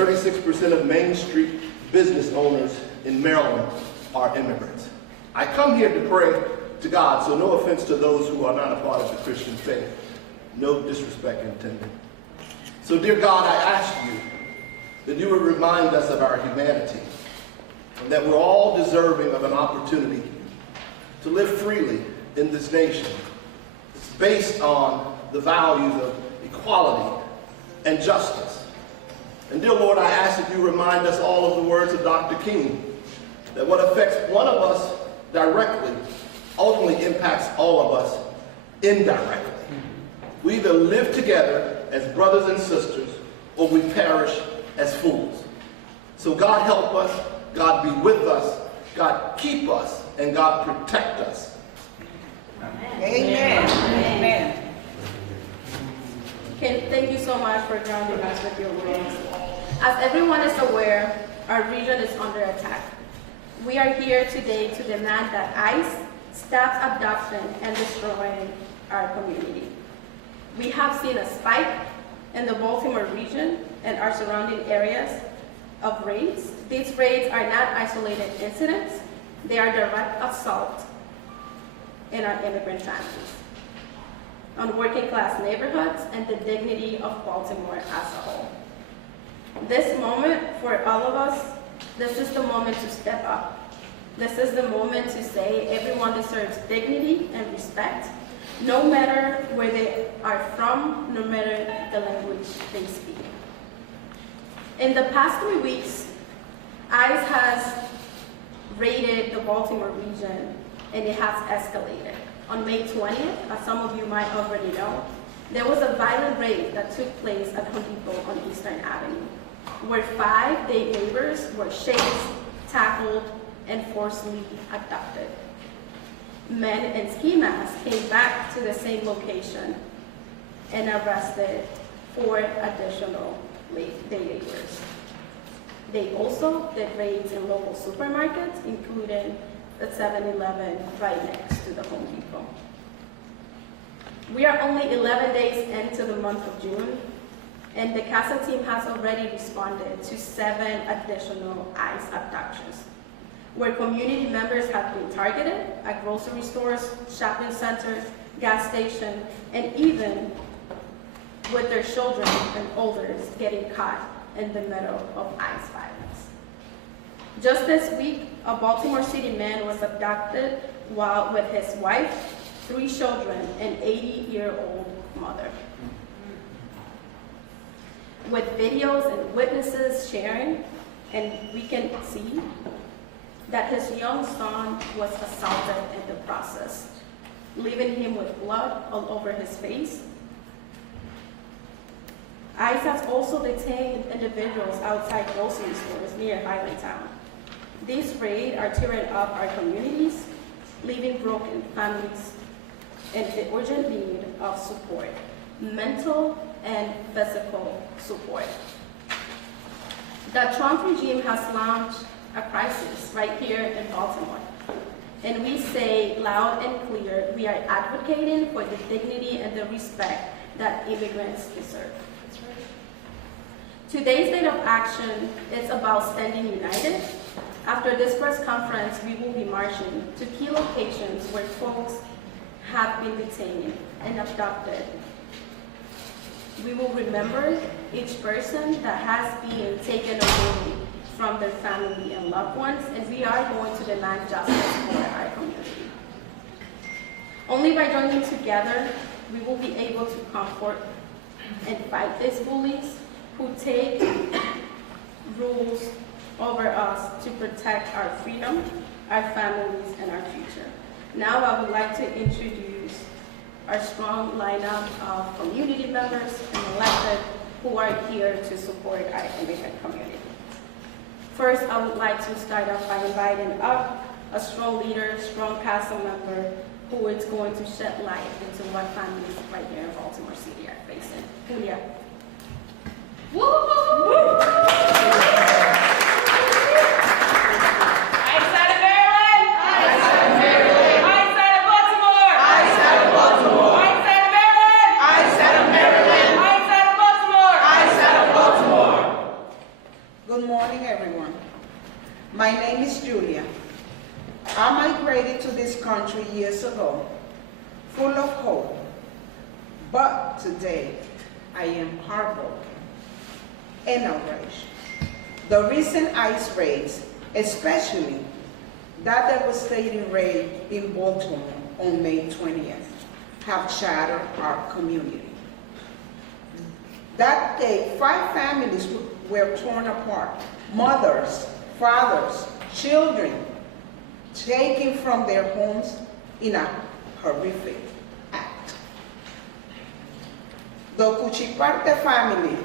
36% of Main Street business owners in Maryland are immigrants. I come here to pray to God, so no offense to those who are not a part of the Christian faith. No disrespect intended. So dear God, I ask you that you would remind us of our humanity, and that we're all deserving of an opportunity to live freely in this nation. It's based on the values of equality and justice. And dear Lord, I ask that you remind us all of the words of Dr. King, that what affects one of us directly ultimately impacts all of us indirectly. We either live together as brothers and sisters, or we perish as fools. So God help us, God be with us, God keep us, and God protect us. Amen. Amen. Amen. Ken, thank you so much for grounding us with your words. As everyone is aware, our region is under attack. We are here today to demand that ICE stops abduction and destroying our community. We have seen a spike in the Baltimore region and our surrounding areas of raids. These raids are not isolated incidents. They are direct assault in our immigrant families, on working class neighborhoods, and the dignity of Baltimore as a whole. This moment for all of us, this is the moment to step up. This is the moment to say everyone deserves dignity and respect, no matter where they are from, no matter the language they speak. In the past 3 weeks, ICE has raided the Baltimore region, and it has escalated. On May 20th, as some of you might already know, there was a violent raid that took place at Home Depot on Eastern Avenue, where 5 day neighbors were chased, tackled, and forcibly abducted. Men in ski masks came back to the same location and arrested 4 additional day laborers. They also did raids in local supermarkets, including the 7-Eleven right next to the Home Depot. We are only 11 days into the month of June, and the CASA team has already responded to 7 additional ICE abductions, where community members have been targeted at grocery stores, shopping centers, gas stations, and even with their children and elders getting caught in the middle of ICE violence. Just this week, a Baltimore City man was abducted while with his wife, 3 children, and 80-year-old mother. With videos and witnesses sharing, and we can see that his young son was assaulted in the process, leaving him with blood all over his face. ICE has also detained individuals outside grocery stores near Highlandtown. These raids are tearing up our communities, leaving broken families in the urgent need of support, mental and physical support. The Trump regime has launched a crisis right here in Baltimore, and we say loud and clear, we are advocating for the dignity and the respect that immigrants deserve. Today's date of action is about standing united. After this press conference, we will be marching to key locations where folks have been detained and abducted. We will remember each person that has been taken away from their family and loved ones, and we are going to demand justice for our community. Only by joining together, we will be able to comfort and fight these bullies who take rules over us to protect our freedom, our families, and our future. Now I would like to introduce our strong lineup of community members and elected who are here to support our immigrant community. First, I would like to start off by inviting up a strong leader, strong CASA member, who is going to shed light into what families right here in Baltimore City are facing. Julia. Good morning, everyone. My name is Julia. I migrated to this country years ago, full of hope. But today, I am heartbroken and outraged. The recent ICE raids, especially that devastating raid in Baltimore on May 20th, have shattered our community. That day, 5 families were torn apart. Mothers, fathers, children taken from their homes in a horrific act. The Cuchiparte family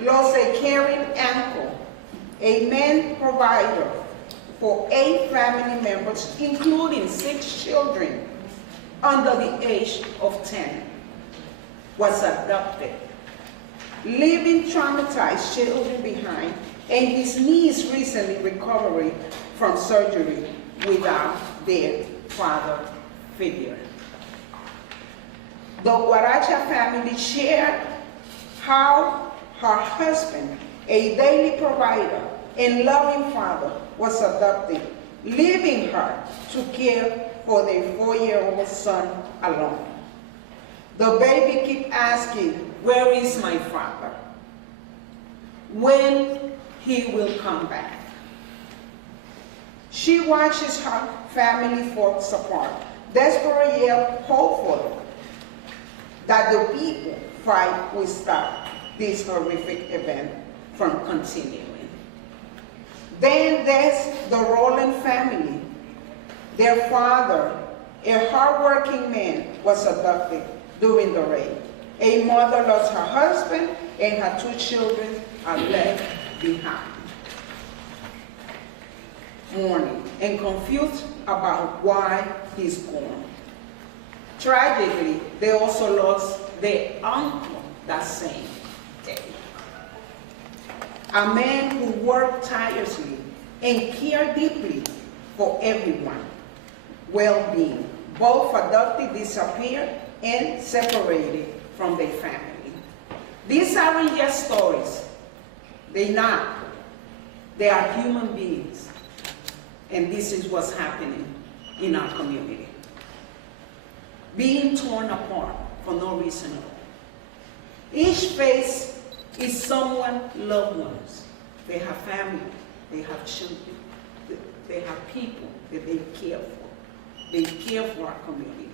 lost a caring uncle, a main provider for 8 family members, including 6 children under the age of 10, was abducted, leaving traumatized children behind, and his niece recently recovering from surgery without their father figure. The Guaracha family shared how her husband, a daily provider and loving father, was abducted, leaving her to care for their 4-year-old son alone. The baby keeps asking, "Where is my father? When he will come back?" She watches her family fall apart, desperate yet hopeful that the people fight will stop this horrific event from continuing. Then there's the Rowland family. Their father, a hardworking man, was abducted during the raid. A mother lost her husband and her 2 children are left behind, mourning and confused about why he's gone. Tragically, they also lost their uncle that same day. A man who worked tirelessly and cared deeply for everyone. Well-being, both abducted, disappeared, and separated from their family. These aren't just stories. They're not. They are human beings. And this is what's happening in our community. Being torn apart for no reason at all. Each face is someone's loved ones. They have family, they have children, they have people that they care for. They care for our community.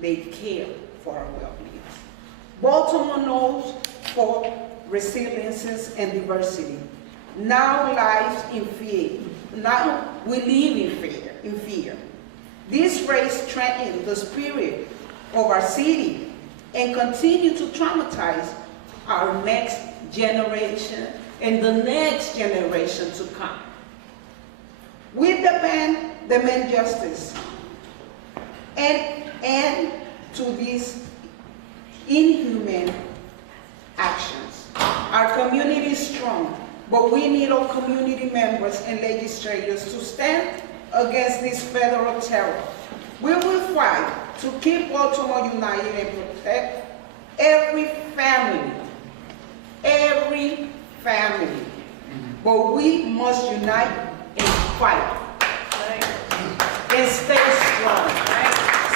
They care for our well-being. Baltimore knows for resiliences and diversity. Now lives in fear. Now we live in fear. This race threatens the spirit of our city and continue to traumatize our next generation and the next generation to come. We demand justice and to these inhuman actions. Our community is strong, but we need all community members and legislators to stand against this federal terror. We will fight to keep Baltimore united and protect every family. But we must unite and fight. And stay strong.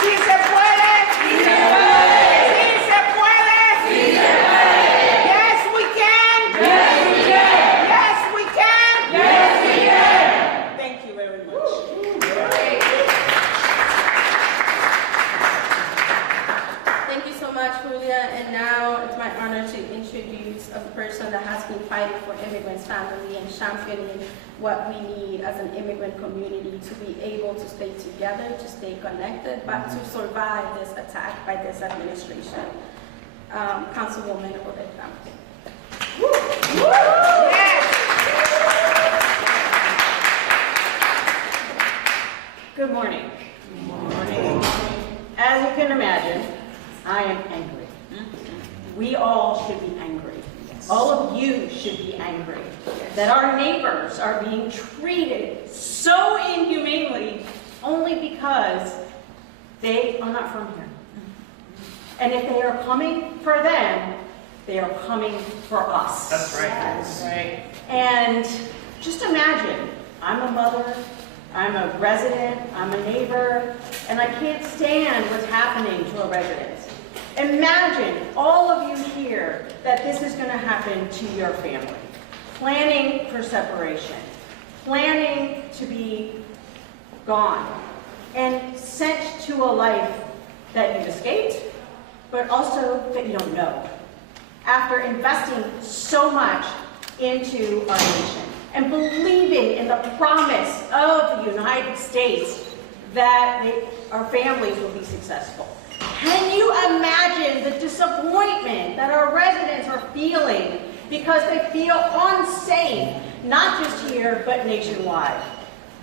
Si se puede. Si se puede. Si se puede. Si se puede. Yes, we can. Yes, we can. Yes, we can. Yes, we can. Thank you very much. Thank you so much, Julia. And now it's my honor to introduce a person that has been fighting for immigrants' family and championing what we need as an immigrant community to be able to stay together, to stay connected, but to survive this attack by this administration. Councilwoman Odetta. Good morning. Good morning. As you can imagine, I am angry. We all should be angry. All of you should be angry that our neighbors are being treated so inhumanely only because they are not from here. And if they are coming for them, They are coming for us. That's right. That's right. And just imagine, I'm a mother, I'm a resident, I'm a neighbor, and I can't stand what's happening to a resident. Imagine all of you here that this is going to happen to your family. Planning for separation, planning to be gone, and sent to a life that you've escaped, but also that you don't know. After investing so much into our nation and believing in the promise of the United States that our families will be successful. Can you imagine the disappointment that our residents are feeling because they feel unsafe, not just here, but nationwide?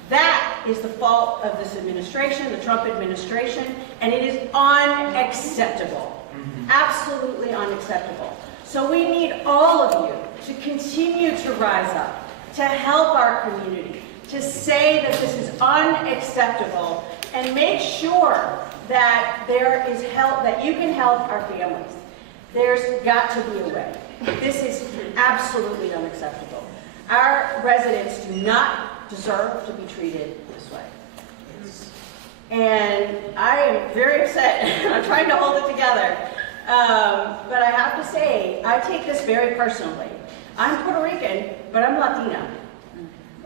That is the fault of this administration, the Trump administration, and it is unacceptable. Absolutely unacceptable. So we need all of you to continue to rise up, to help our community, to say that this is unacceptable, and make sure that there is help, that you can help our families. There's got to be a way. This is absolutely unacceptable. Our residents do not deserve to be treated this way. And I am very upset. I'm trying to hold it together. But I have to say, I take this very personally. I'm Puerto Rican, but I'm Latina.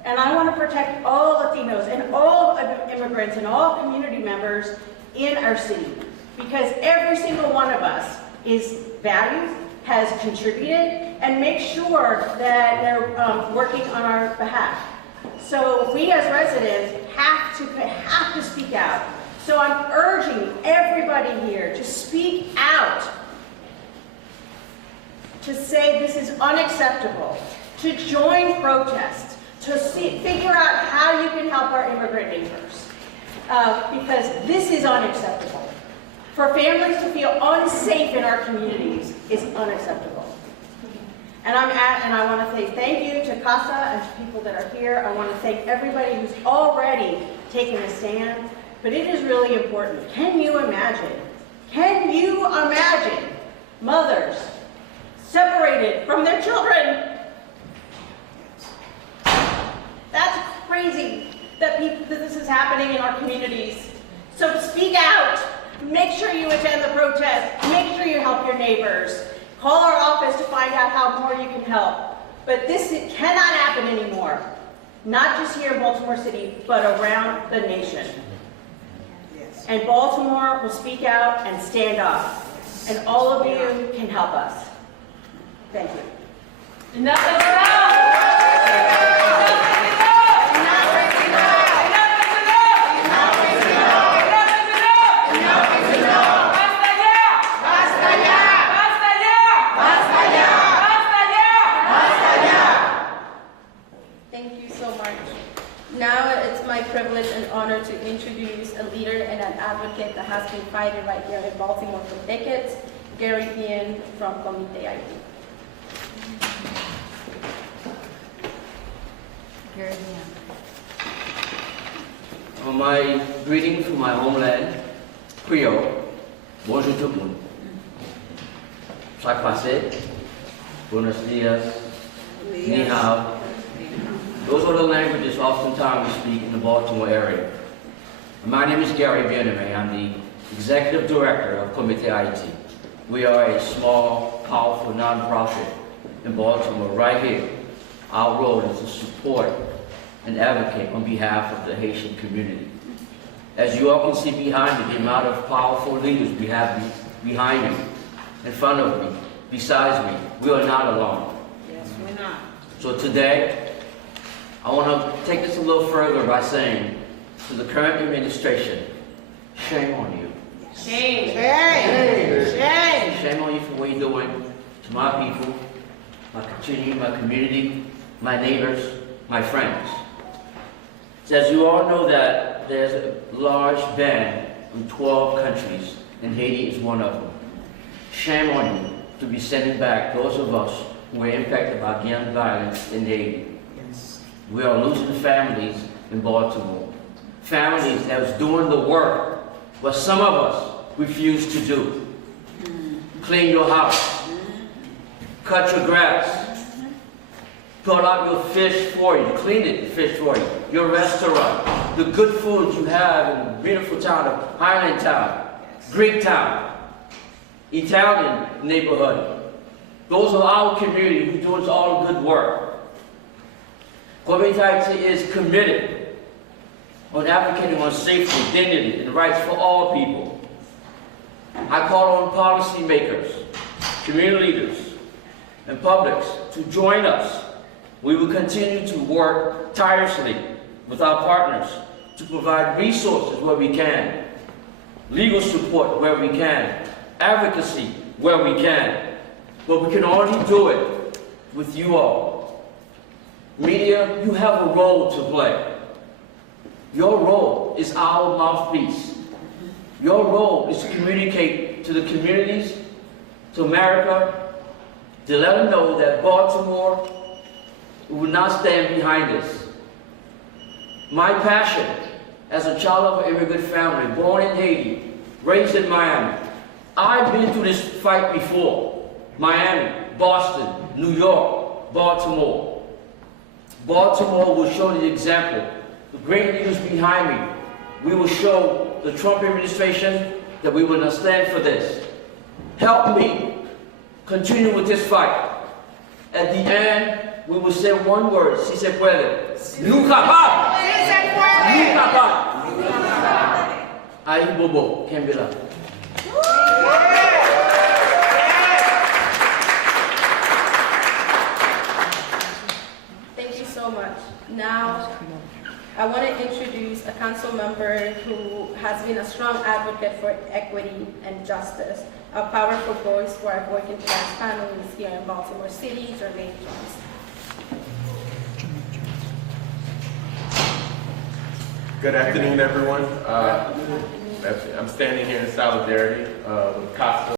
And I want to protect all Latinos and all immigrants and all community members in our city. Because every single one of us is valued, has contributed, and make sure that they're working on our behalf. So we as residents have to speak out. So I'm urging everybody here to speak out, to say this is unacceptable, to join protests, to figure out how you can help our immigrant neighbors. Because this is unacceptable. For families to feel unsafe in our communities is unacceptable. And I want to say thank you to CASA and to people that are here. I want to thank everybody who's already taken a stand. But it is really important. Can you imagine mothers separated from their children? That's crazy that this is happening in our communities. So speak out. Make sure you attend the protest. Make sure you help your neighbors. Call our office to find out how more you can help. But this cannot happen anymore. Not just here in Baltimore City, but around the nation. Yes. And Baltimore will speak out and stand up. And all of you can help us. Thank you. Enough is enough! Privilege and honor to introduce a leader and an advocate that has been fighting right here in Baltimore for decades, Gary Bien from Comité ID. Gary Bien. My greeting from my homeland, Creole. Bonjour tout le monde. Chaque passé, buenos dias, ni hao. Those are the languages oftentimes we speak in the Baltimore area. My name is Gary Bien. I'm the Executive Director of Comité IT. We are a small, powerful nonprofit in Baltimore right here. Our role is to support and advocate on behalf of the Haitian community. As you all can see behind me, the amount of powerful leaders we have behind me, in front of me, besides me, we are not alone. Yes, we're not. So today, I want to take this a little further by saying to the current administration, shame on you. Shame. Shame. Shame. Shame on you for what you're doing to my people, my community, my neighbors, my friends. So as you all know that there's a large ban in 12 countries, and Haiti is one of them. Shame on you to be sending back those of us who were impacted by gun violence in Haiti. We are losing families in Baltimore. Families that was doing the work, what some of us refuse to do. Clean your house, cut your grass, pull out your fish for you, clean it, fish for you, your restaurant, the good food you have in the beautiful town of Highland Town, Greek Town, Italian neighborhood. Those are our community who do all good work. Community IT is committed on advocating on safety, dignity, and rights for all people. I call on policymakers, community leaders, and publics to join us. We will continue to work tirelessly with our partners to provide resources where we can, legal support where we can, advocacy where we can, but we can only do it with you all. Media, you have a role to play. Your role is our mouthpiece. Your role is to communicate to the communities, to America, to let them know that Baltimore will not stand behind this. My passion as a child of an immigrant family, born in Haiti, raised in Miami, I've been through this fight before. Miami, Boston, New York, Baltimore. Baltimore will show the example. The great leaders behind me, we will show the Trump administration that we will not stand for this. Help me continue with this fight. At the end, we will say one word, si se puede. Nous capables! Si se puede! Nous capables! Aïe Bobo, Kembila. Thank you so much. Now, I want to introduce a council member who has been a strong advocate for equity and justice, a powerful voice for our working class families here in Baltimore City, Jermaine Jones. Good afternoon, everyone. I'm standing here in solidarity with CASA.